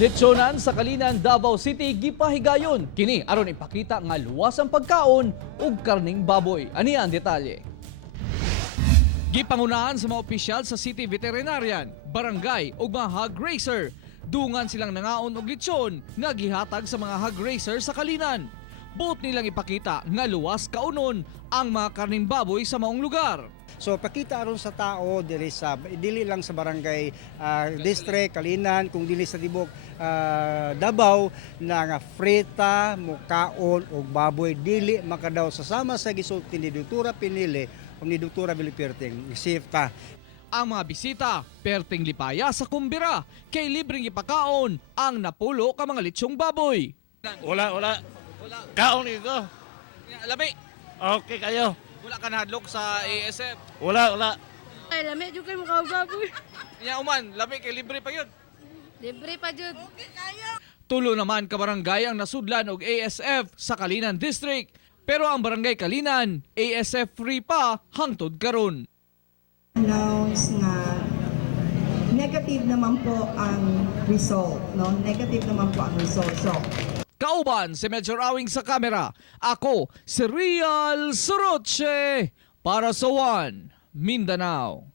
Lechonan sa Kalinan, Davao City gipahigayon. Kini aron ipakita nga luwas ang pagkaon ug karning baboy. Ani ang detalye. Gipangunahan sa mga opisyal sa City Veterinarian, Barangay ug mga hog racer. Dungan silang nangaon og lechon nga gihatag sa mga hog racer sa Kalinan. Buot nilang ipakita nga luwas kaunon ang mga karning baboy sa maong lugar. So pakita aron sa tao dili lang sa barangay district Kalinan kung dili sa tibok Davao na nga frita mukaon og baboy dili makadaw sa sama sa gisulti ni Doktora Pinili o ni Doktora Biliperting safeta. Ang mga bisita, perting lipaya sa kumbira, kay libreng ipakaon ang napulo ka mga lechong baboy. Wala. Kaon ito. Labi, Okay kayo. wala ka nahadlok sa ASF. Wala. Ay, lami jud kay mga baboy. Nya uman, labi kay libre pa yun. Libre pa jud. Tulo naman ka barangay ang nasudlan og ASF sa Kalinan District. Pero ang barangay Kalinan, ASF free pa hangtod karon. Announce na negative naman po ang result, no? Negative naman po ang result. So, Kauban si Major Awing sa kamera. Ako si Real Soroche para sa One Mindanao.